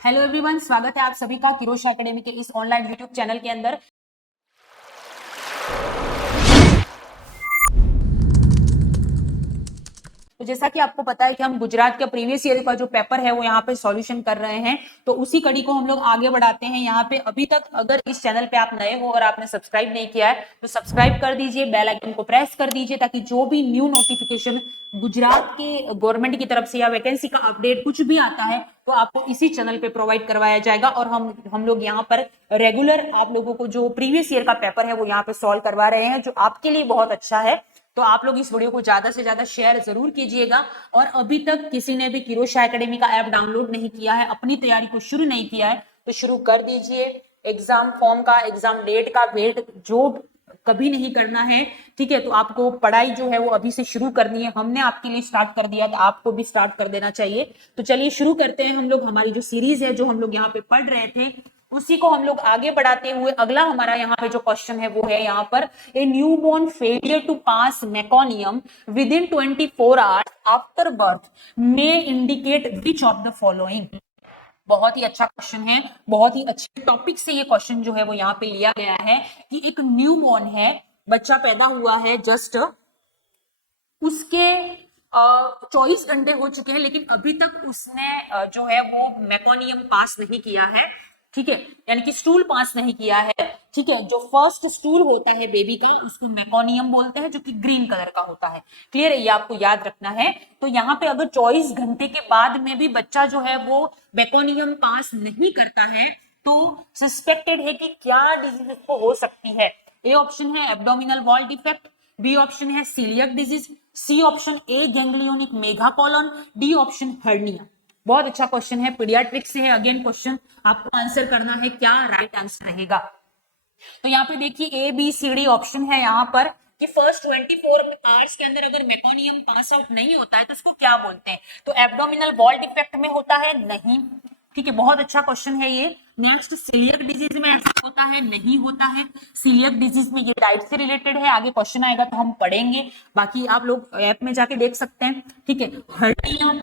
Hello everyone, स्वागत है आप सभी का किरोश एकेडमी के इस ऑनलाइन यूट्यूब चैनल के अंदर। तो जैसा कि आपको पता है कि हम गुजरात के प्रीवियस ईयर का जो पेपर है वो यहाँ पे सॉल्यूशन कर रहे हैं, तो उसी कड़ी को हम लोग आगे बढ़ाते हैं। यहाँ पे अभी तक अगर इस चैनल पे आप नए हो और आपने सब्सक्राइब नहीं किया है तो सब्सक्राइब कर दीजिए, बेल आइकन को प्रेस कर दीजिए ताकि जो भी न्यू नोटिफिकेशन गुजरात के गवर्नमेंट की तरफ से या वैकेंसी का अपडेट कुछ भी आता है तो आपको इसी चैनल पे प्रोवाइड करवाया जाएगा। और हम लोग यहाँ पर रेगुलर आप लोगों को जो प्रीवियस ईयर का पेपर है वो यहाँ पे सॉल्व करवा रहे हैं, जो आपके लिए बहुत अच्छा है। तो आप लोग इस वीडियो को ज्यादा से ज्यादा शेयर जरूर कीजिएगा। और अभी तक किसी ने भी किरोश एकेडमी का ऐप डाउनलोड नहीं किया है, अपनी तैयारी को शुरू नहीं किया है, तो शुरू कर दीजिए। एग्जाम फॉर्म का, एग्जाम डेट का वेट जो कभी नहीं करना है, ठीक है। तो आपको पढ़ाई जो है वो अभी से शुरू करनी है। हमने आपके लिए स्टार्ट कर दिया तो आपको भी स्टार्ट कर देना चाहिए। तो चलिए शुरू करते हैं। हम लोग हमारी जो सीरीज है, जो हम लोग यहाँ पे पढ़ रहे थे, उसी को हम लोग आगे बढ़ाते हुए अगला हमारा यहाँ पे जो क्वेश्चन है वो है यहाँ पर, a newborn failure to pass meconium within 24 hours after birth may indicate which of the following. बहुत ही अच्छा क्वेश्चन है, बहुत ही अच्छे टॉपिक से ये क्वेश्चन जो है वो यहाँ पे लिया गया है कि एक न्यूबॉर्न है, बच्चा पैदा हुआ है, जस्ट उसके 24 घंटे हो चुके हैं लेकिन अभी तक उसने जो है वो मेकोनियम पास नहीं किया है, ठीक है, यानी कि स्टूल पास नहीं किया है, ठीक है। जो फर्स्ट स्टूल होता है बेबी का उसको मेकोनियम बोलते हैं, जो कि ग्रीन कलर का होता है। क्लियर है, ये आपको याद रखना है। तो यहाँ पे अगर 24 घंटे के बाद में भी बच्चा जो है वो मेकोनियम पास नहीं करता है तो सस्पेक्टेड है कि क्या डिजीज इसको हो सकती है। ए ऑप्शन है abdominal wall defect, B option है coeliac disease, C option aganglionic megacolon, D option hernia. बहुत अच्छा क्वेश्चन है, पीडियाट्रिक से है। अगेन क्वेश्चन आपको आंसर करना है, क्या राइट आंसर रहेगा। तो यहाँ पे देखिए A B C D option है यहाँ पर कि फर्स्ट 24 आवर्स के अंदर अगर मेकोनियम पास आउट नहीं होता है तो उसको क्या बोलते हैं। तो एब्डोमिनल वॉल डिफेक्ट में होता है, नहीं, ठीक है, बहुत अच्छा क्वेश्चन है ये। नेक्स्ट, सीलियक डिजीज में ऐसा होता है, नहीं होता है। सीलियक डिजीज में ये डाइट से रिलेटेड है, आगे क्वेश्चन आएगा तो हम पढ़ेंगे, बाकी आप लोग ऐप में जाके देख सकते हैं, ठीक है। हर्निया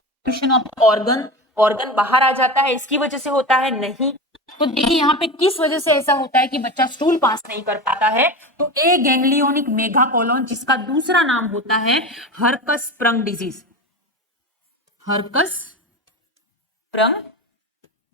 ऑफ ऑर्गन, ऑर्गन बाहर आ जाता है, इसकी वजह से होता है, नहीं। तो देखिए यहाँ पे किस वजह से ऐसा होता है कि बच्चा स्टूल पास नहीं कर पाता है, तो ए गैंग्लियोनिक मेगाकोलोन, जिसका दूसरा नाम होता है Hirschsprung disease, Hirschsprung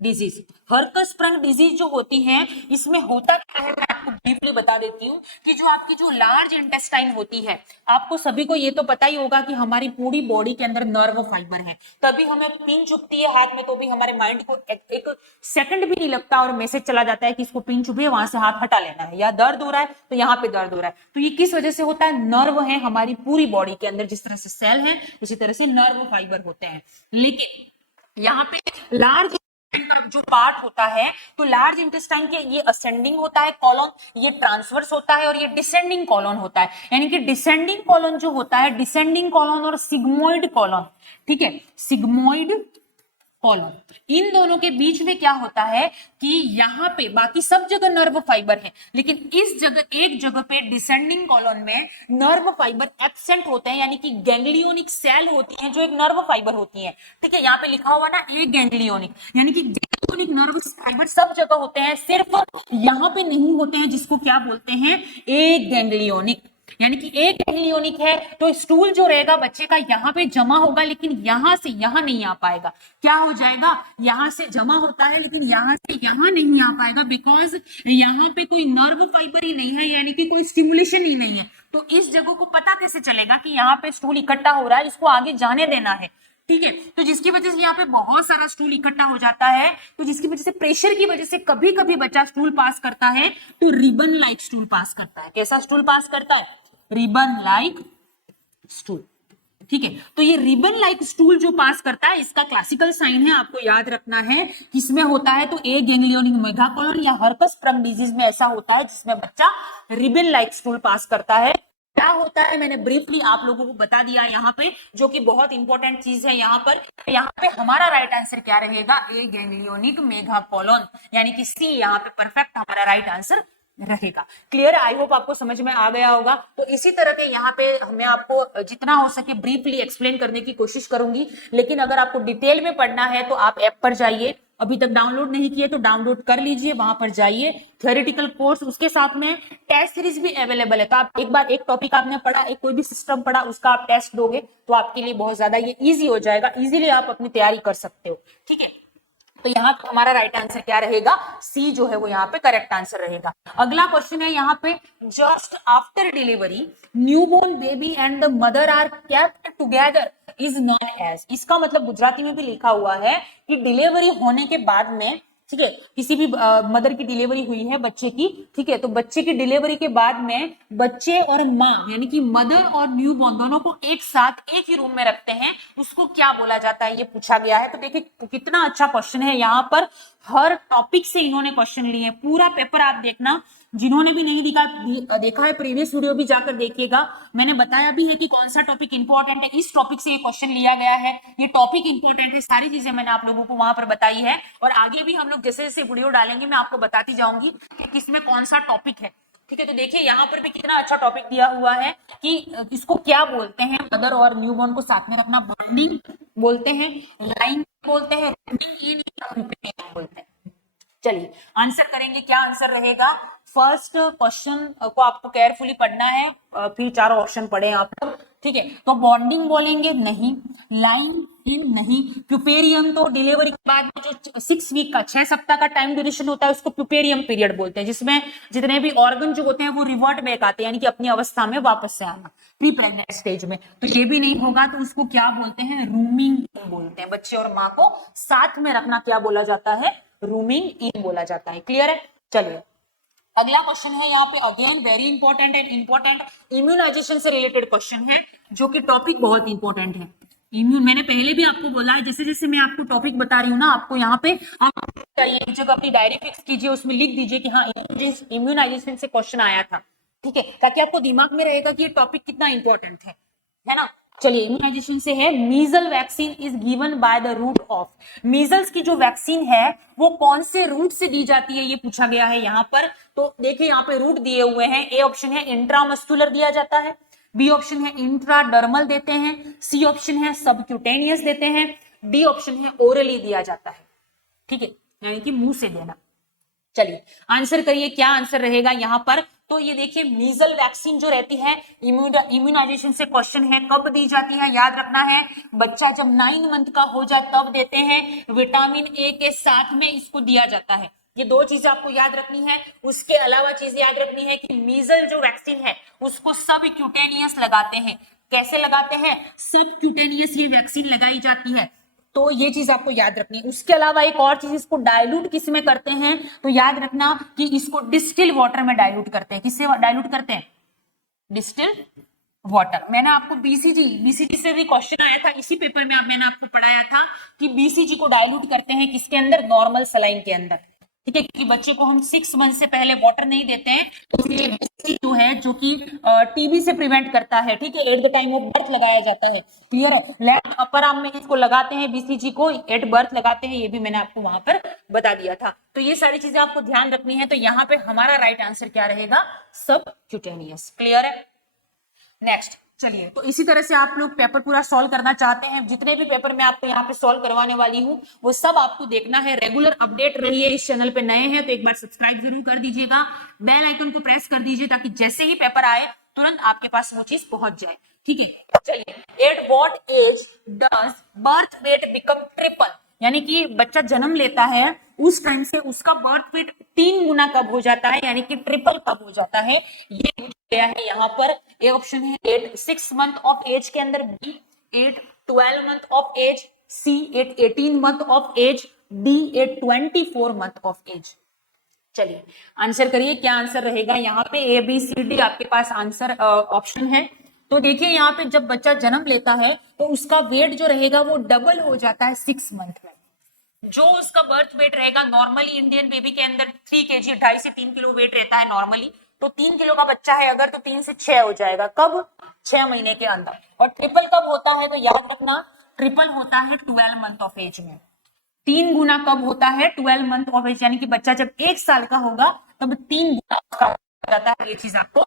disease. Hirschsprung disease जो होती है, इसमें होता क्या है मैं आपको ब्रीफली बता देती हूँ कि जो आपकी जो लार्ज इंटेस्टाइन होती है, आपको सभी को ये तो पता ही होगा कि हमारी पूरी बॉडी के अंदर नर्व फाइबर है। तभी हमें पिन चुभती है हाथ में तो भी हमारे माइंड को एक सेकंड भी नहीं लगता और मैसेज चला जाता है कि इसको पिन चुभे, वहां से हाथ हटा लेना है, या दर्द हो रहा है तो यहाँ पे दर्द हो रहा है। तो ये किस वजह से होता है, नर्व है हमारी पूरी बॉडी के अंदर, जिस तरह से सेल है उसी तरह से नर्व फाइबर होते हैं। लेकिन यहाँ पे लार्ज का जो पार्ट होता है, तो लार्ज इंटेस्टाइन के ये असेंडिंग होता है कॉलम, ये ट्रांसवर्स होता है, और ये डिसेंडिंग कॉलम होता है। यानी कि डिसेंडिंग कॉलम जो होता है, डिसेंडिंग कॉलम और सिग्मोइड कॉलम, ठीक है, सिग्मोइड कॉलम, इन दोनों के बीच में क्या होता है कि यहाँ पे बाकी सब जगह नर्व फाइबर है, लेकिन इस जगह एक जगह पे डिसेंडिंग कॉलम में नर्व फाइबर एब्सेंट होते हैं, यानी कि गैंग्लियोनिक सेल होती है जो एक नर्व फाइबर होती है, ठीक है। यहाँ पे लिखा हुआ ना ए गैंग्लियोनिक, यानी कि गैंग्लियोनिक नर्व फाइबर सब जगह होते हैं, सिर्फ यहाँ पे नहीं होते हैं, जिसको क्या बोलते हैं, ए गैंग्लियोनिक। यानी कि एक गैंग्लियोनिक है तो स्टूल जो रहेगा बच्चे का यहाँ पे जमा होगा, लेकिन यहां से यहां नहीं आ पाएगा। क्या हो जाएगा, यहां से जमा होता है लेकिन यहां से यहां नहीं आ पाएगा, बिकॉज यहाँ पे कोई नर्व फाइबर ही नहीं है, यानी कि कोई स्टिमुलेशन ही नहीं है। तो इस जगह को पता कैसे चलेगा कि यहाँ पे स्टूल इकट्ठा हो रहा है, इसको आगे जाने देना है, ठीक है। तो जिसकी वजह से यहाँ पे बहुत सारा स्टूल इकट्ठा हो जाता है, तो जिसकी वजह से प्रेशर की वजह से कभी कभी बच्चा स्टूल पास करता है तो रिबन लाइक स्टूल पास करता है। कैसा स्टूल पास करता है, रिबन लाइक स्टूल, ठीक है। तो ये रिबन लाइक स्टूल जो पास करता है, इसका क्लासिकल साइन है, आपको याद रखना है किसमें होता है, तो ए गैंग्लियोनिक मेगाकोलन या हर्कस स्प्रंग डिजीज में ऐसा होता है जिसमें बच्चा रिबन लाइक स्टूल पास करता है। क्या होता है मैंने ब्रीफली आप लोगों को बता दिया यहाँ पे, जो कि बहुत इंपॉर्टेंट चीज है यहाँ पर। यहाँ पे हमारा राइट आंसर क्या रहेगा, ए गैंग्लियोनिक मेगाकोलन, यानी कि सी यहाँ पे परफेक्ट हमारा राइट आंसर रहेगा। क्लियर है? आई होप आपको समझ में आ गया होगा। तो इसी तरह के यहाँ पे मैं आपको जितना हो सके ब्रीफली एक्सप्लेन करने की कोशिश करूंगी, लेकिन अगर आपको डिटेल में पढ़ना है तो आप ऐप पर जाइए, अभी तक डाउनलोड नहीं किए तो डाउनलोड कर लीजिए, वहां पर जाइए, थ्योरेटिकल कोर्स, उसके साथ में टेस्ट सीरीज भी अवेलेबल है। तो आप एक बार एक टॉपिक आपने पढ़ा, एक कोई भी सिस्टम पढ़ा, उसका आप टेस्ट दोगे तो आपके लिए बहुत ज्यादा ये इजी हो जाएगा, इजीली आप अपनी तैयारी कर सकते हो। ठीक है, तो यहाँ पे हमारा राइट आंसर क्या रहेगा? सी जो है वो यहाँ पे करेक्ट आंसर रहेगा। अगला क्वेश्चन है यहाँ पे, just after delivery newborn baby and the mother are kept together is known as. इसका मतलब गुजराती में भी लिखा हुआ है कि डिलीवरी होने के बाद में, ठीक है, किसी भी मदर की डिलीवरी हुई है बच्चे की, ठीक है, तो बच्चे की डिलीवरी के बाद में बच्चे और माँ यानी कि मदर और न्यूबॉर्न दोनों को एक साथ एक ही रूम में रखते हैं, उसको क्या बोला जाता है, ये पूछा गया है। तो देखिए कितना अच्छा क्वेश्चन है, यहाँ पर हर टॉपिक से इन्होंने क्वेश्चन लिए, पूरा पेपर आप देखना, जिन्होंने भी नहीं देखा है प्रीवियस वीडियो भी जाकर देखिएगा, मैंने बताया भी है कि कौन सा टॉपिक इंपॉर्टेंट है, इस टॉपिक से ये क्वेश्चन लिया गया है, ये टॉपिक इंपॉर्टेंट है, सारी चीजें मैंने आप लोगों को वहां पर बताई है। और आगे भी हम लोग जैसे जैसे वीडियो डालेंगे मैं आपको बताती जाऊंगी कि किसमें कौन सा टॉपिक है। ठीक है, तो देखिए यहाँ पर भी कितना अच्छा टॉपिक दिया हुआ है कि इसको क्या बोलते हैं, मदर और न्यूबॉर्न को साथ में रखना बॉन्डिंग बोलते हैं, लाइन बोलते हैं, बोलते हैं। चलिए आंसर करेंगे, क्या आंसर रहेगा? फर्स्ट क्वेश्चन को आपको केयरफुली पढ़ना है, फिर चारों ऑप्शन पढ़े आप लोग। ठीक है, तो बॉन्डिंग बोलेंगे नहीं, लाइन इन नहीं, प्यूपेरियम तो डिलीवरी के बाद जो 6 वीक का 6 सप्ताह का टाइम ड्यूरेशन होता है उसको प्यूपेरियम पीरियड बोलते हैं, जिसमें जितने भी ऑर्गन जो होते हैं वो रिवर्ट बैक आते हैं, यानी कि अपनी अवस्था में वापस से आना प्री प्रेग्नेंट स्टेज में। तो ये भी नहीं होगा, तो उसको क्या बोलते हैं? रूमिंग बोलते हैं। बच्चे और माँ को साथ में रखना क्या बोला जाता है? रूमिंग इन बोला जाता है। क्लियर है? चलिए अगला क्वेश्चन है यहाँ पे, again very important and important immunisation से रिलेटेड क्वेश्चन है, जो कि टॉपिक बहुत इंपॉर्टेंट है। इम्यून मैंने पहले भी आपको बोला है, जैसे जैसे मैं आपको टॉपिक बता रही हूँ ना, आपको यहाँ पे आप चाहिए एक जगह अपनी डायरी फिक्स कीजिए, उसमें लिख दीजिए कि हाँ इम्यूनाइजेशन से क्वेश्चन आया था। ठीक है, ताकि आपको दिमाग में रहेगा कि ये टॉपिक कितना इंपॉर्टेंट है ना। चलिए इम्यूनाइजेशन से है, measle vaccine is given by the route of. Measles की जो वैक्सीन है वो कौन से रूट से दी जाती है, ये पूछा गया है यहाँ पर। तो देखिए यहाँ पे रूट दिए हुए हैं, ए ऑप्शन है इंट्रामस्कुलर दिया जाता है, बी ऑप्शन है इंट्राडर्मल देते हैं, सी ऑप्शन है सबक्यूटेनियस देते हैं, डी ऑप्शन है ओरली दिया जाता है। ठीक है, यानी कि मुंह से देना। चलिए आंसर करिए, क्या आंसर रहेगा यहाँ पर? तो ये देखिए मीजल वैक्सीन जो रहती है, इम्यूनाइजेशन से क्वेश्चन है, कब दी जाती है? याद रखना है, बच्चा जब 9 मंथ का हो जाए तब देते हैं, विटामिन ए के साथ में इसको दिया जाता है। ये दो चीजें आपको याद रखनी है। उसके अलावा चीज याद रखनी है कि मीजल जो वैक्सीन है उसको सब क्यूटेनियस लगाते हैं। कैसे लगाते हैं? सब क्यूटेनियस ये वैक्सीन लगाई जाती है, तो ये चीज आपको याद रखनी है। उसके अलावा एक और चीज, इसको डाइल्यूट किस में करते हैं? तो याद रखना कि इसको डिस्टिल वाटर में डाइल्यूट करते हैं। किससे डाइल्यूट करते हैं? Distil water. मैंने आपको बीसीजी से भी क्वेश्चन आया था, इसी पेपर में मैंने आपको पढ़ाया था कि बीसीजी को डाइल्यूट करते हैं किसके अंदर? नॉर्मल सलाइन के अंदर। ठीक है, क्योंकि बच्चे को हम 6 मंथ से पहले वाटर नहीं देते हैं, तो ये बीसीजी जो है जो कि टीबी से प्रिवेंट करता है। ठीक है, at the time of birth लगाया जाता है। क्लियर है? लेफ्ट अपर आर्म में इसको लगाते हैं, बीसीजी को एट बर्थ लगाते हैं, ये भी मैंने आपको वहां पर बता दिया था। तो ये सारी चीजें आपको ध्यान रखनी है। तो यहाँ पे हमारा राइट आंसर क्या रहेगा? सबक्यूटेनियस। क्लियर है? नेक्स्ट चलिए, तो इसी तरह से आप लोग पेपर पूरा सॉल्व करना चाहते हैं, जितने भी पेपर मैं आपको यहाँ पे सॉल्व करवाने वाली हूँ वो सब आपको देखना है। रेगुलर अपडेट रहिए, इस चैनल पे नए हैं तो एक बार सब्सक्राइब जरूर कर दीजिएगा, बेल आइकन को प्रेस कर दीजिए ताकि जैसे ही पेपर आए तुरंत आपके पास वो चीज पहुंच जाए। ठीक है, चलिए, at what age does birth weight become triple? यानी कि बच्चा जन्म लेता है उस टाइम से उसका बर्थ वेट 3 गुना कब हो जाता है, यानी कि ट्रिपल कब हो जाता है, ये पूछा गया है यहाँ पर। ए ऑप्शन है 8 6 मंथ ऑफ एज के अंदर, B 8 12 month of age, C 8 18 month of age, D 8 24 month of age. चलिए आंसर करिए, क्या आंसर रहेगा यहाँ पे? ए बी सी डी आपके पास आंसर ऑप्शन है। तो देखिए यहाँ पे जब बच्चा जन्म लेता है तो उसका वेट जो रहेगा वो डबल हो जाता है 6 मंथ में। जो उसका बर्थ वेट रहेगा, नॉर्मली इंडियन बेबी के अंदर 3 kg 2.5 से 3 किलो वेट रहता है नॉर्मली, तो 3 किलो का बच्चा है अगर तो 3 से 6 हो जाएगा। कब? 6 महीने के अंदर। और ट्रिपल कब होता है? तो याद रखना ट्रिपल होता है 12 मंथ ऑफ एज में। 3 गुना कब होता है? 12 मंथ ऑफ एज, यानी कि बच्चा जब 1 साल का होगा तब 3 गुना उसका जाता है। ये चीज आपको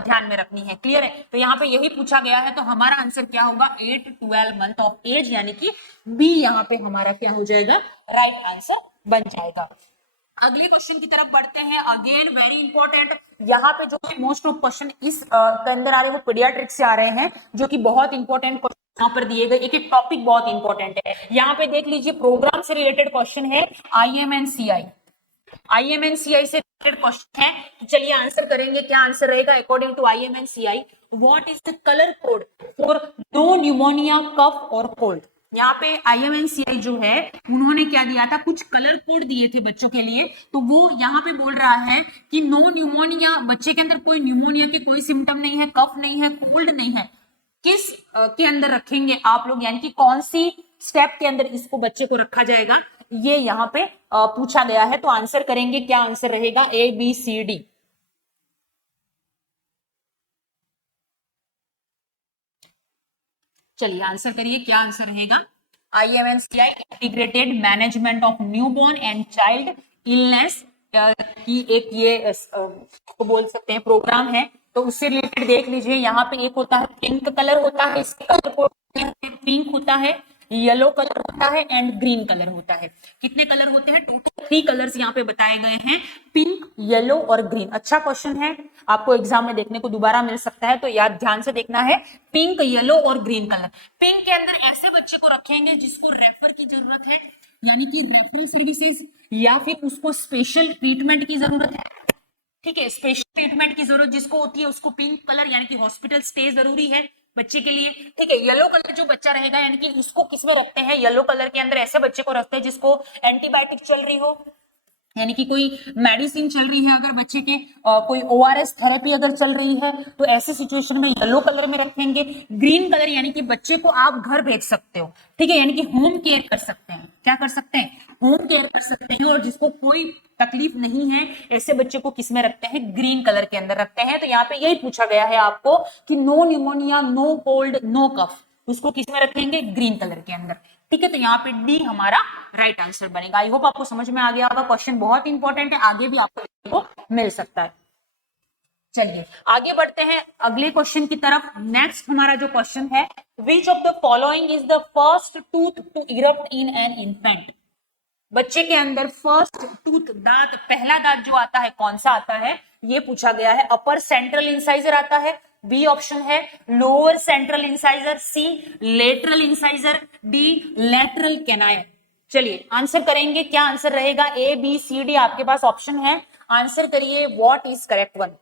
ध्यान में रखनी है। क्लियर है? तो यहाँ पे यही पूछा गया है, तो हमारा आंसर क्या होगा, 8-12 मंथ ऑफ एज, यानी कि बी यहाँ पे हमारा क्या हो जाएगा, राइट आंसर बन जाएगा। अगले क्वेश्चन की तरफ बढ़ते हैं। अगेन वेरी इंपॉर्टेंट, यहाँ पे जो मोस्ट ऑफ क्वेश्चन इस के अंदर आ रहे हैं वो पीडियाट्रिक से आ रहे हैं, जो कि बहुत इंपॉर्टेंट क्वेश्चन यहाँ पर दिए गए। एक एक टॉपिक बहुत इंपॉर्टेंट है। यहाँ पे देख लीजिए, प्रोग्राम से रिलेटेड क्वेश्चन है, IMNCI से रिलेटेड क्वेश्चन है। तो चलिए आंसर करेंगे। क्या आंसर रहेगा according to IMNCI? What is the colour code for no pneumonia, cough और कोल्ड? यहाँ पे IMNCI जो है उन्होंने क्या दिया था, कुछ कलर कोड दिए थे बच्चों के लिए। तो वो यहाँ पे बोल रहा है कि नो न्यूमोनिया, बच्चे के अंदर कोई न्यूमोनिया के कोई सिम्टम नहीं है, कफ नहीं है, कोल्ड नहीं है, किस के अंदर रखेंगे आप लोग, यानी कि कौन सी स्टेप के अंदर इसको बच्चे को रखा जाएगा, ये यहाँ पे पूछा गया है। तो आंसर करेंगे, क्या आंसर रहेगा, ABCD। चलिए आंसर करिए, क्या आंसर रहेगा। IMNCI integrated management of newborn and child illness की एक ये को बोल सकते हैं प्रोग्राम है। तो उससे रिलेटेड देख लीजिए, यहाँ पे एक होता है पिंक कलर होता है, इसके कलर को पिंक होता है, येलो कलर होता है एंड ग्रीन कलर होता है। कितने कलर होते हैं, टोटल 3 कलर्स यहाँ पे बताए गए हैं, पिंक, येलो और ग्रीन। अच्छा क्वेश्चन है, आपको एग्जाम में देखने को दोबारा मिल सकता है, तो याद ध्यान से देखना है, पिंक, येलो और ग्रीन कलर। पिंक के अंदर ऐसे बच्चे को रखेंगे जिसको रेफर की जरूरत है, यानी कि रेफरल सर्विसेज, या फिर उसको स्पेशल ट्रीटमेंट की जरूरत है। ठीक है, स्पेशल ट्रीटमेंट की जरूरत जिसको होती है उसको पिंक कलर, यानी कि हॉस्पिटल स्टे जरूरी है बच्चे के लिए। ठीक है, येलो कलर जो बच्चा रहेगा, यानी कि इसको किसमें रखते हैं, येलो कलर के अंदर ऐसे बच्चे को रखते हैं जिसको एंटीबायोटिक चल रही हो, यानी कि कोई मेडिसिन चल रही है, अगर बच्चे के कोई ORS थेरेपी अगर चल रही है, तो ऐसे सिचुएशन में येलो कलर में रखेंगे। ग्रीन कलर यानी कि बच्चे को आप घर भेज सकते हो, ठीक है, यानी कि होम केयर कर सकते हैं। क्या कर सकते हैं, होम केयर कर सकते हैं, और जिसको कोई तकलीफ नहीं है, ऐसे बच्चे को किसमें रखते हैं, ग्रीन कलर के अंदर रखते हैं। तो यहाँ पे यही पूछा गया है आपको कि no pneumonia, no cold, no cough, उसको किसमें रखेंगे, ग्रीन कलर के अंदर। ठीक है, तो यहाँ पे डी हमारा राइट आंसर बनेगा। आई होप आपको समझ में आ गया होगा। क्वेश्चन बहुत इंपॉर्टेंट है, आगे भी आपको मिल सकता है। चलिए आगे बढ़ते हैं अगले क्वेश्चन की तरफ। नेक्स्ट हमारा जो क्वेश्चन है, which of the following is the first tooth to erupt in an infant? बच्चे के अंदर फर्स्ट टूथ, दांत, पहला दांत जो आता है कौन सा आता है, ये पूछा गया है। अपर सेंट्रल इंसाइजर आता है, बी ऑप्शन है lower central incisor, C lateral incisor, D lateral canine. चलिए आंसर करेंगे, क्या आंसर रहेगा, ABCD आपके पास ऑप्शन है, आंसर करिए, व्हाट इज करेक्ट वन।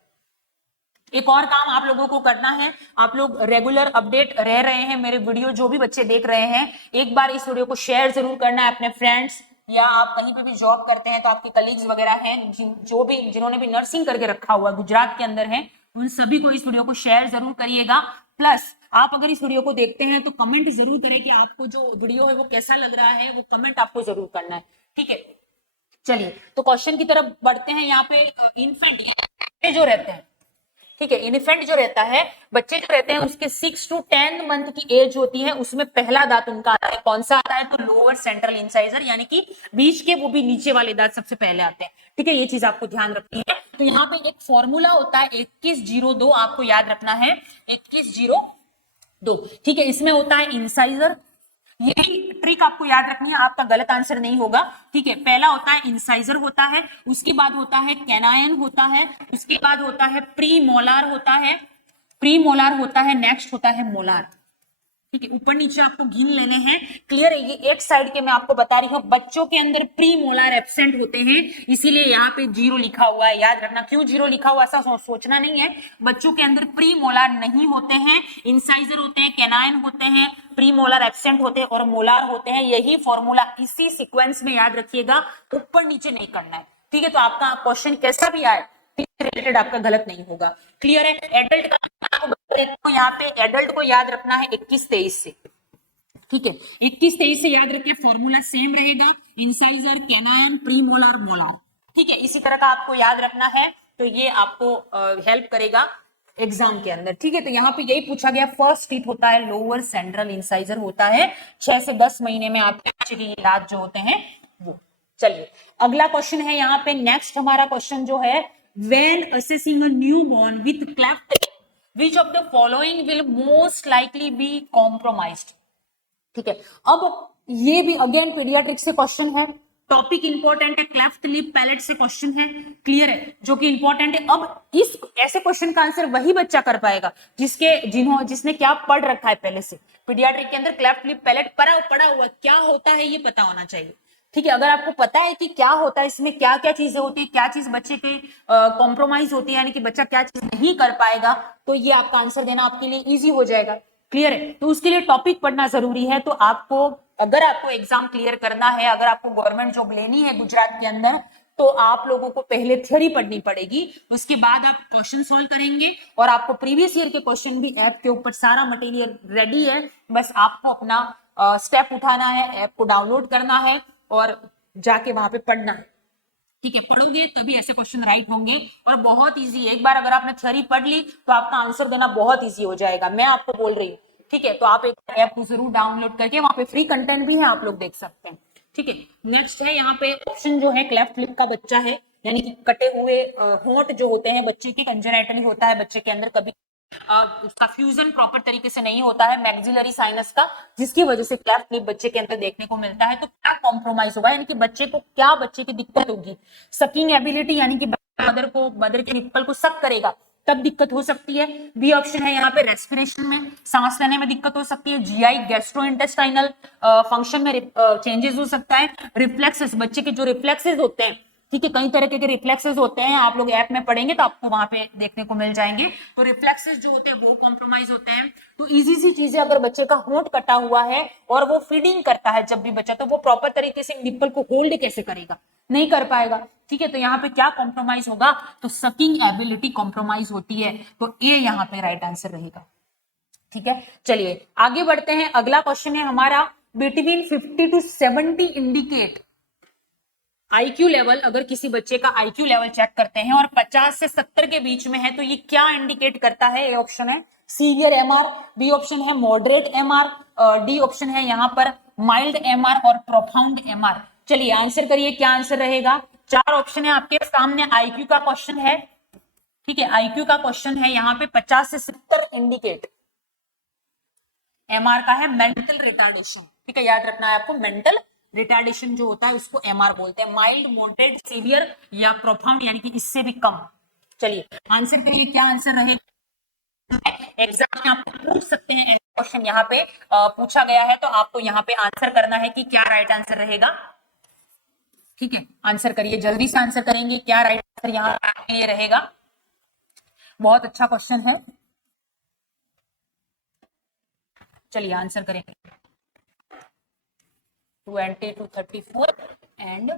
एक और काम आप लोगों को करना है, आप लोग रेगुलर अपडेट रह रहे हैं, मेरे वीडियो जो भी बच्चे देख रहे हैं, एक बार इस वीडियो को शेयर जरूर करना है अपने फ्रेंड्स, या आप कहीं पे भी जॉब करते हैं तो आपके कलीग्स वगैरह हैं जिन्होंने भी नर्सिंग करके रखा हुआ गुजरात के अंदर है, उन सभी को इस वीडियो को शेयर जरूर करिएगा। प्लस आप अगर इस वीडियो को देखते हैं तो कमेंट जरूर करें कि आपको जो वीडियो है वो कैसा लग रहा है, वो कमेंट आपको जरूर करना है। ठीक है, चलिए तो क्वेश्चन की तरफ बढ़ते हैं। यहाँ पे इन्फेंट जो रहते हैं, ठीक है, इन्फेंट जो रहता है, बच्चे जो रहते हैं, उसके 6 to 10 मंथ की एज होती है, उसमें पहला दांत उनका आता है, कौन सा आता है, तो लोअर सेंट्रल इंसाइजर, यानी कि बीच के वो भी नीचे वाले दांत सबसे पहले आते हैं। ठीक है, ये चीज आपको ध्यान रखनी है। तो यहाँ पे एक फॉर्मूला होता है 2102, आपको याद रखना है 2102। ठीक है, इसमें होता है इंसाइजर, यही ट्रिक आपको याद रखनी है, आपका गलत आंसर नहीं होगा। ठीक है, पहला होता है इंसाइजर होता है, उसके बाद होता है कैनायन होता है, उसके बाद होता है प्री मोलार होता है, प्री मोलार होता है, नेक्स्ट होता है मोलार। ठीक है, ऊपर नीचे आपको गिन लेने हैं। क्लियर है, ये एक साइड के मैं आपको बता रही हूँ, बच्चों के अंदर प्री मोलार एब्सेंट होते हैं, इसीलिए यहाँ पे 0 लिखा हुआ है। याद रखना, क्यों 0 लिखा हुआ ऐसा सोचना नहीं है, बच्चों के अंदर प्री मोलार नहीं होते हैं, इंसाइजर होते हैं, कैनाइन होते हैं, प्री मोलार एब्सेंट होते हैं और मोलार होते हैं। यही फॉर्मूला इसी सीक्वेंस में याद रखिएगा, ऊपर नीचे नहीं करना है। ठीक है, तो आपका क्वेश्चन कैसा भी आए रिलेटेड आपका गलत नहीं होगा। क्लियर है। एडल्ट का आपको यहाँ पे एडल्ट को याद रखना है 21-23 से। ठीक है, 21-23 से याद रखिए, फॉर्मूला सेम रहेगा, इंसाइजर, कैनायन, प्रीमोलार, मोलार। ठीक है, इसी तरह का आपको याद रखना है, तो ये आपको हेल्प करेगा एग्जाम के अंदर। ठीक है, तो यहाँ पे यही पूछा गया, फर्स्ट टीथ होता है लोअर सेंट्रल इंसाइजर होता है, 6 से 10 महीने में आपके बच्चे के दांत जो होते हैं वो। चलिए अगला क्वेश्चन है यहाँ पे, नेक्स्ट हमारा क्वेश्चन जो है, when assessing a newborn with cleft which of the following will most likely B compromised. ठीक है, अब ये भी अगेन पीडियाट्रिक से क्वेश्चन है, टॉपिक इंपॉर्टेंट है, क्लेफ्ट लिप पैलेट से क्वेश्चन है, क्लियर है, जो कि इंपॉर्टेंट है। अब इस ऐसे क्वेश्चन का आंसर वही बच्चा कर पाएगा जिसने क्या पढ़ रखा है पहले से। पीडियाट्रिक के अंदर क्लेफ्ट लिप पैलेट पढ़ा हुआ क्या होता है ये पता होना चाहिए। ठीक है, अगर आपको पता है कि क्या होता है, इसमें क्या क्या चीजें होती है, क्या चीज बच्चे के कॉम्प्रोमाइज होती है, यानी कि बच्चा क्या चीज नहीं कर पाएगा, तो ये आपका आंसर देना आपके लिए इजी हो जाएगा। क्लियर है, तो उसके लिए टॉपिक पढ़ना जरूरी है। तो आपको अगर आपको एग्जाम क्लियर करना है, अगर आपको गवर्नमेंट जॉब लेनी है गुजरात के अंदर, तो आप लोगों को पहले थ्योरी पढ़नी पड़ेगी, उसके बाद आप क्वेश्चन सॉल्व करेंगे, और आपको प्रीवियस ईयर के क्वेश्चन भी ऐप के ऊपर सारा मटेरियल रेडी है, बस आपको अपना स्टेप उठाना है, ऐप को डाउनलोड करना है और जाके वहां पे पढ़ना है। ठीक है, पढ़ोगे तभी ऐसे क्वेश्चन राइट होंगे, और बहुत इजी है। एक बार अगर आपने थ्योरी पढ़ ली तो आपका आंसर देना बहुत इजी हो जाएगा, मैं आपको बोल रही हूँ। ठीक है, तो आप एक ऐप को जरूर डाउनलोड करके, वहां पे फ्री कंटेंट भी है, आप लोग देख सकते हैं। ठीक है, नेक्स्ट है यहाँ पे ऑप्शन जो है, क्लेफ्ट लिप का बच्चा है, यानी कि कटे हुए होंठ जो होते हैं बच्चे के, कंजेनाइटली होता है बच्चे के अंदर, कभी उसका फ्यूजन प्रॉपर तरीके से नहीं होता है मैक्सिलरी साइनस का, जिसकी वजह से क्लेफ्ट लिप बच्चे के अंदर देखने को मिलता है। तो क्या कॉम्प्रोमाइज होगा, यानी कि बच्चे की दिक्कत होगी, सकिंग एबिलिटी, यानी कि मदर के निप्पल को सक करेगा तब दिक्कत हो सकती है। बी ऑप्शन है यहाँ पे, रेस्पिरेशन में, सांस लेने में दिक्कत हो सकती है। जीआई गैस्ट्रोइंटेस्टाइनल फंक्शन में चेंजेस हो सकता है। रिफ्लेक्सेस, बच्चे के जो रिफ्लेक्सेस होते हैं, ठीक है, कई तरह के रिफ्लेक्सेस होते हैं, आप लोग ऐप में पढ़ेंगे तो आपको वहां पे देखने को मिल जाएंगे। तो रिफ्लेक्सेस जो होते हैं वो कॉम्प्रोमाइज होते हैं। तो इजी सी चीजें, अगर बच्चे का होंठ कटा हुआ है और वो फीडिंग करता है जब भी बच्चा, तो वो प्रॉपर तरीके से निप्पल को होल्ड कैसे करेगा, नहीं कर पाएगा। ठीक है, तो यहाँ पे क्या कॉम्प्रोमाइज होगा, तो सकिंग एबिलिटी कॉम्प्रोमाइज होती है, तो ये यहाँ पे राइट आंसर रहेगा। ठीक है, चलिए आगे बढ़ते हैं। अगला क्वेश्चन है हमारा, between 50 to 70 indicate IQ level. अगर किसी बच्चे का आईक्यू लेवल चेक करते हैं और 50 से 70 के बीच में है, तो ये क्या इंडिकेट करता है। ए ऑप्शन है सीवियर एमआर, बी ऑप्शन है मॉडरेट एमआर, डी ऑप्शन है यहाँ पर माइल्ड एमआर और प्रोफाउंड एमआर। चलिए आंसर करिए, क्या आंसर रहेगा। चार ऑप्शन है आपके सामने, आईक्यू का क्वेश्चन है। ठीक है, आईक्यू का क्वेश्चन है, यहाँ पे 50 से 70 इंडिकेट, एमआर का है मेंटल रिटार्डेशन। ठीक है, याद रखना है आपको, मेंटल रिटार्डेशन जो होता है उसको एमआर बोलते हैं, माइल्ड, मॉडरेट, सीवियर या प्रोफाउंड, यानी कि इससे भी कम। चलिए आंसर करिए, क्या आंसर रहेगा। एग्जाम में आपको पूछ सकते हैं क्वेश्चन, यहाँ पे पूछा गया है, तो आपको यहाँ पे आंसर करना है कि क्या राइट आंसर रहेगा। ठीक है, आंसर करिए, जल्दी से आंसर करेंगे, क्या राइट आंसर यहाँ आपके लिए रहेगा। बहुत अच्छा क्वेश्चन है, चलिए आंसर करेंगे। 20 to 34 एंड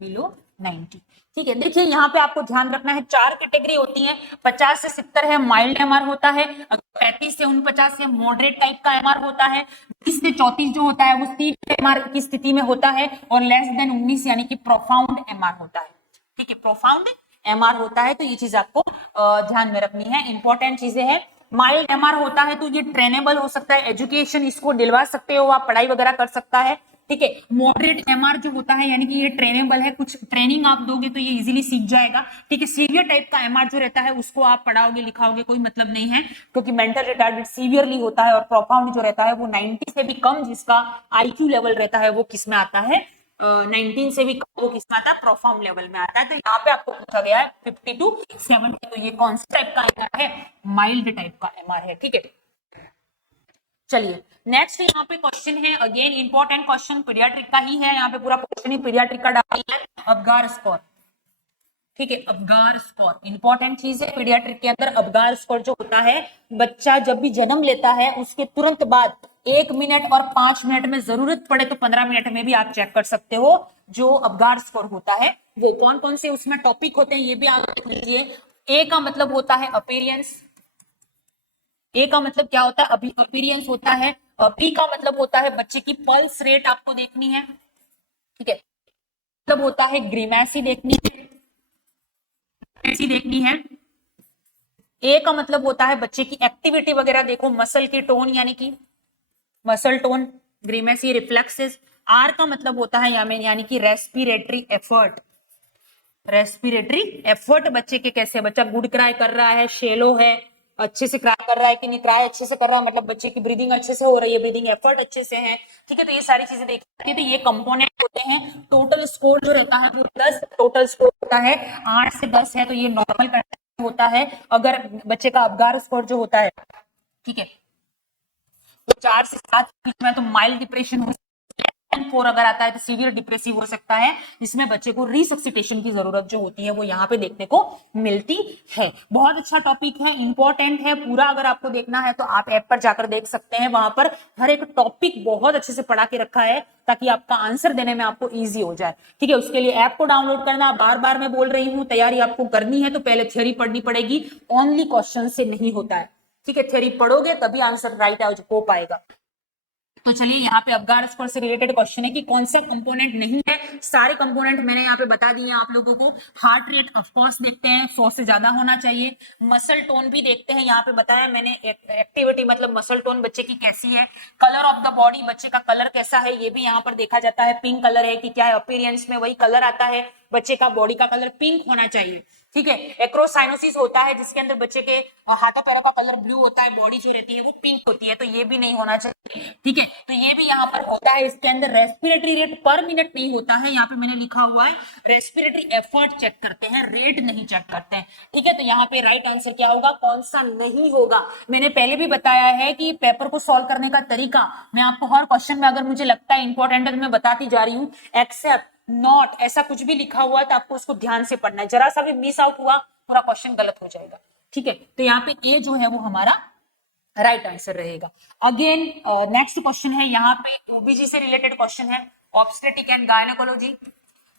बिलो 90। ठीक है, देखिए यहाँ पे आपको ध्यान रखना है, चार कैटेगरी होती है। 50 से 70 है माइल्ड एमआर होता है, 35 से 49 है मॉडरेट टाइप का एमआर होता है, 30 से 34 जो होता है वो स्टीप एमआर की स्थिति में होता है, और लेस देन 19 यानी कि प्रोफाउंड एमआर होता है। ठीक है, प्रोफाउंड एमआर होता है, तो ये चीज आपको ध्यान में रखनी है, इंपॉर्टेंट चीजें हैं। माइल्ड एमआर होता है तो ये ट्रेनेबल हो सकता है, एजुकेशन इसको दिलवा सकते हो, आप पढ़ाई वगैरह कर सकता है। ठीक है, मॉडरेट एमआर जो होता है, यानी कि ये ट्रेनेबल है, कुछ ट्रेनिंग आप दोगे तो ये इजीली सीख जाएगा। ठीक है, सीवियर टाइप का एमआर जो रहता है उसको आप पढ़ाओगे लिखाओगे कोई मतलब नहीं है, क्योंकि मेंटल रिटार्डेड सीवियरली होता है, और प्रोफाउंड जो रहता है वो 90 से भी कम, जिसका आईक्यू लेवल रहता है वो किस में आता है, 19 से भी कम, वो किसमें आता है, प्रोफाउंड लेवल में आता है। तो यहाँ पे आपको पूछा गया है 50 to 70, तो ये कौन सा टाइप का एमआर है, माइल्ड टाइप का एमआर है। ठीक है, चलिए नेक्स्ट यहाँ पे क्वेश्चन है, अगेन इंपॉर्टेंट क्वेश्चन, पीडियाट्रिक का ही है, यहाँ पे पूरा क्वेश्चन ही पीडियाट्रिक का डाल है। अबगार स्कोर, ठीक है, अबगार स्कोर इंपॉर्टेंट चीज है पीडियाट्रिक के अंदर। अबगार स्कोर जो होता है, बच्चा जब भी जन्म लेता है उसके तुरंत बाद 1 मिनट और 5 मिनट में, जरूरत पड़े तो 15 मिनट में भी आप चेक कर सकते हो जो अबगार स्कोर होता है। वो कौन कौन से उसमें टॉपिक होते हैं ये भी आप देख लीजिए। ए का मतलब होता है अपीयरेंस, ए का मतलब क्या होता है, अपीयरेंस होता है। बी का मतलब होता है बच्चे की पल्स रेट आपको देखनी है। ठीक है, मतलब होता है ग्रीमेसी देखनी है, ऐसी देखनी है। ए का मतलब होता है बच्चे की एक्टिविटी वगैरह देखो, मसल की टोन, यानी कि मसल टोन, ग्रीमेसी, रिफ्लेक्सेस। आर का मतलब होता है यानी कि रेस्पिरेटरी एफर्ट। रेस्पिरेटरी एफर्ट बच्चे के कैसे, बच्चा गुड क्राई कर रहा है, शेलो है, अच्छे से क्राई कर रहा है कि नहीं, क्राई अच्छे से कर रहा है मतलब बच्चे की ब्रीदिंग अच्छे से हो रही है, ब्रीदिंग एफर्ट अच्छे से है, ठीक है। तो ये सारी चीजें देखते हैं। तो ये कंपोनेंट होते हैं। टोटल स्कोर जो रहता है वो 10 टोटल स्कोर होता है, 8 से 10 है तो ये नॉर्मल होता है। अगर बच्चे का अबगार स्कोर जो होता है, ठीक है, तो 4 से 7 के बीच में तो माइल्ड डिप्रेशन हो, 4 अगर आता है तो सीवियर डिप्रेसिव हो सकता है, जिसमें बच्चे को रिसब्स्टिट्यूशन की जरूरत जो होती है वो यहाँ पे देखने को मिलती है। बहुत अच्छा टॉपिक है, इंपॉर्टेंट है, पूरा अगर आपको देखना है तो आप ऐप पर जाकर देख सकते हैं। वहां पर हर एक टॉपिक बहुत अच्छे से पढ़ा के रखा है ताकि आपका आंसर देने में आपको ईजी हो जाए, ठीक है। उसके लिए ऐप को डाउनलोड करना, बार बार मैं बोल रही हूँ, तैयारी आपको करनी है तो पहले थ्योरी पढ़नी पड़ेगी, ओनली क्वेश्चन से नहीं होता है, ठीक है। थ्योरी पढ़ोगे तभी आंसर राइट हो पाएगा। तो चलिए यहाँ पे अबगार स्कोर से रिलेटेड क्वेश्चन है कि कौन सा कंपोनेंट नहीं है। सारे कंपोनेंट मैंने यहाँ पे बता दिए आप लोगों को। हार्ट रेट ऑफ कोर्स देखते हैं 100 से ज्यादा होना चाहिए। मसल टोन भी देखते हैं, यहाँ पे बताया मैंने, एक्टिविटी मतलब मसल टोन बच्चे की कैसी है। कलर ऑफ द बॉडी, बच्चे का कलर कैसा है ये भी यहाँ पर देखा जाता है। पिंक कलर है कि क्या है, अपीयरेंस में वही कलर आता है, बच्चे का बॉडी का कलर पिंक होना चाहिए, ठीक है। एक्रोसाइनोसिस होता है जिसके अंदर बच्चे के हाथों पैरों का कलर ब्लू होता है, बॉडी जो रहती है वो पिंक होती है, तो ये भी नहीं होना चाहिए, ठीक है। तो ये भी यहाँ पर होता है। इसके अंदर रेस्पिरेटरी रेट पर मिनट नहीं होता है, यहाँ पे मैंने लिखा हुआ है रेस्पिरेटरी एफर्ट चेक करते हैं, रेट नहीं चेक करते हैं, ठीक है। तो यहाँ पे राइट आंसर क्या होगा, कौन सा नहीं होगा। मैंने पहले भी बताया है कि पेपर को सॉल्व करने का तरीका मैं आपको हर क्वेश्चन में अगर मुझे लगता है इंपॉर्टेंट है तो मैं बताती जा रही हूँ। एक्सेप्ट, नॉट, ऐसा कुछ भी लिखा हुआ है तो आपको उसको ध्यान से पढ़ना है, जरा सा भी मिस आउट हुआ पूरा क्वेश्चन गलत हो जाएगा, ठीक है। तो यहाँ पे ए जो है वो हमारा राइट आंसर रहेगा। अगेन नेक्स्ट क्वेश्चन है, यहाँ पे ओबीजी से रिलेटेड क्वेश्चन है, ऑब्स्टेटिक एंड गायनेकोलॉजी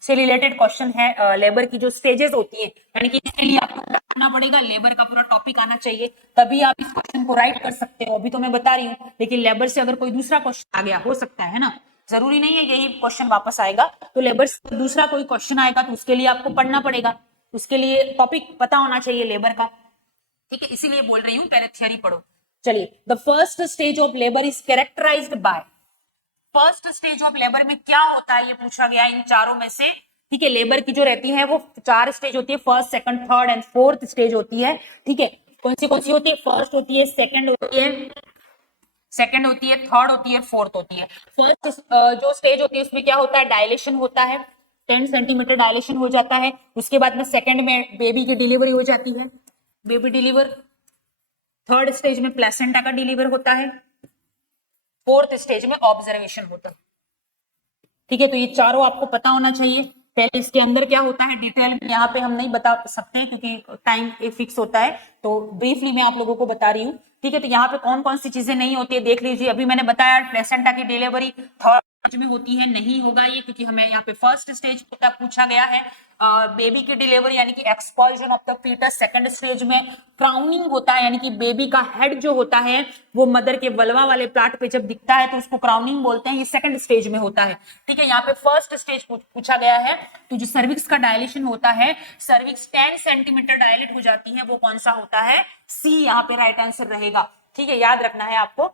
से रिलेटेड क्वेश्चन है। लेबर की जो स्टेजेस होती है, यानी कि इसके लिए आपको पढ़ना पड़ेगा, लेबर का पूरा टॉपिक आना चाहिए तभी आप इस क्वेश्चन को राइट कर सकते हो। अभी तो मैं बता रही हूँ, लेकिन लेबर से अगर कोई दूसरा क्वेश्चन आ गया, हो सकता है ना, जरूरी नहीं है यही क्वेश्चन वापस आएगा, तो लेबर से दूसरा कोई क्वेश्चन आएगा तो उसके लिए आपको पढ़ना पड़ेगा, उसके लिए टॉपिक पता होना चाहिए लेबर का, ठीक है। इसीलिए बोल रही हूँ पहले थ्योरी पढ़ो। चलिए, the first stage of labour is characterised by, first stage of labour में क्या होता है ये पूछा गया इन चारों में से, ठीक है। लेबर की जो रहती है वो 4 स्टेज होती है, first, second, third and fourth stage होती है, ठीक है। कौन सी होती है, फर्स्ट होती है, सेकंड होती है, थर्ड होती है, फोर्थ होती है। फर्स्ट जो स्टेज होती है उसमें क्या होता है, डायलेशन होता है, 10 सेंटीमीटर डायलेशन हो जाता है। उसके बाद में सेकंड में बेबी की डिलीवरी हो जाती है, बेबी डिलीवर। थर्ड स्टेज में प्लेसेंटा का डिलीवर होता है, फोर्थ स्टेज में ऑब्जर्वेशन होता है, ठीक है। तो ये चारों आपको पता होना चाहिए। पहले इसके अंदर क्या होता है डिटेल में यहाँ पे हम नहीं बता सकते हैं क्योंकि टाइम फिक्स होता है, तो ब्रीफली मैं आप लोगों को बता रही हूँ, ठीक है। तो यहाँ पे कौन कौन सी चीजें नहीं होती है देख लीजिए। अभी मैंने बताया प्लेसेंटा की डिलीवरी थर्ड स्टेज में होती है, नहीं होगा ये क्योंकि हमें यहाँ पे फर्स्ट स्टेज पूछा गया है। बेबी की डिलीवरी यानी कि expulsion of the foetus second stage में। क्राउनिंग होता है यानी कि बेबी का हेड जो होता है वो मदर के वल्वा वाले प्लाट पे जब दिखता है तो उसको क्राउनिंग बोलते हैं, ये सेकंड स्टेज में होता है, ठीक है। यहाँ पे फर्स्ट स्टेज पूछा गया है, तो जो सर्विक्स का डायलेशन होता है, सर्विक्स 10 सेंटीमीटर डायलेट हो जाती है, वो कौन सा होता है, सी यहाँ पे राइट आंसर रहेगा, ठीक है, याद रखना है आपको।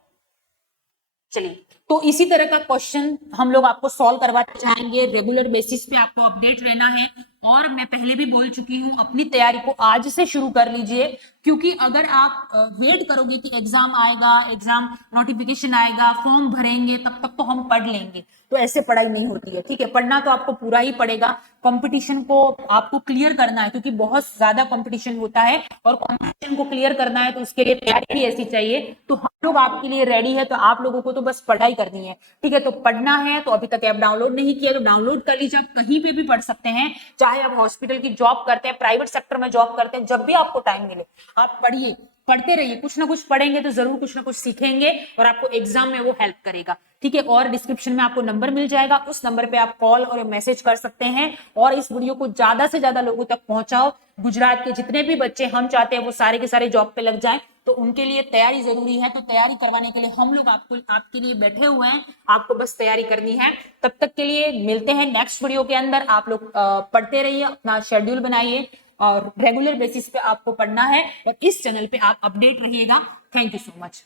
चलिए, तो इसी तरह का क्वेश्चन हम लोग आपको सॉल्व करवाते जाएंगे, रेगुलर बेसिस पे आपको अपडेट रहना है। और मैं पहले भी बोल चुकी हूं, अपनी तैयारी को आज से शुरू कर लीजिए, क्योंकि अगर आप वेट करोगे कि एग्जाम आएगा, एग्जाम नोटिफिकेशन आएगा, फॉर्म भरेंगे, तब तक तो हम पढ़ लेंगे, तो ऐसे पढ़ाई नहीं होती है, ठीक है। पढ़ना तो आपको पूरा ही पड़ेगा, कंपटीशन को आपको क्लियर करना है क्योंकि बहुत ज्यादा कंपटीशन होता है और कंपटीशन को क्लियर करना है तो उसके लिए तैयारी भी ऐसी चाहिए। तो हम लोग आपके लिए रेडी है, तो आप लोगों को तो बस पढ़ाई करनी है, ठीक है। तो पढ़ना है तो अभी तक ऐप डाउनलोड नहीं किया तो डाउनलोड कर लीजिए, आप कहीं पे भी पढ़ सकते हैं, चाहे आप हॉस्पिटल की जॉब करते हैं, प्राइवेट सेक्टर में जॉब करते हैं, जब भी आपको टाइम मिले आप पढ़िए, पढ़ते रहिए, कुछ ना कुछ पढ़ेंगे तो जरूर कुछ ना कुछ सीखेंगे और आपको एग्जाम में वो हेल्प करेगा, ठीक है। और डिस्क्रिप्शन में आपको नंबर मिल जाएगा, उस नंबर पे आप कॉल और मैसेज कर सकते हैं और इस वीडियो को ज्यादा से ज्यादा लोगों तक पहुंचाओ। गुजरात के जितने भी बच्चे हम चाहते हैं वो सारे के सारे जॉब पे लग जाएं, तो उनके लिए तैयारी जरूरी है। तो तैयारी करवाने के लिए हम लोग आपके लिए बैठे हुए हैं, आपको बस तैयारी करनी है। तब तक के लिए मिलते हैं नेक्स्ट वीडियो के अंदर। आप लोग पढ़ते रहिए, अपना शेड्यूल बनाइए और रेगुलर बेसिस पे आपको पढ़ना है और इस चैनल पे आप अपडेट रहिएगा। Thank you so much.